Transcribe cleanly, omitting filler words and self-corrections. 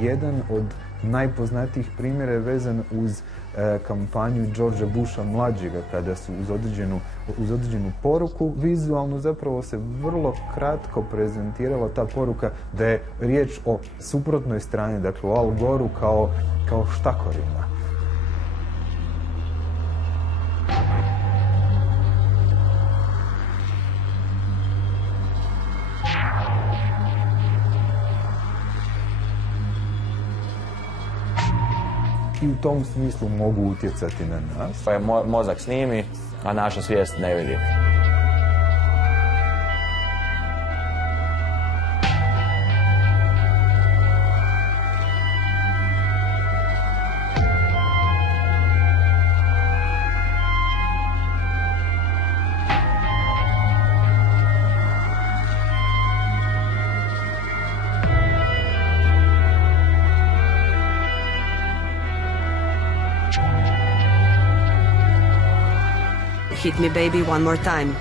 Jedan od najpoznatijih primjera je vezan uz kampanju Georgea Busha mlađega, kada su uz određenu poruku vizualno zapravo se vrlo kratko prezentirala ta poruka da je riječ o suprotnoj strani, dakle o Al Goreu kao štakorima. I u tom smislu mogu utjecati na nas. Pa je mozak snimi, a naša svijest ne vidi. Hit me baby one more time.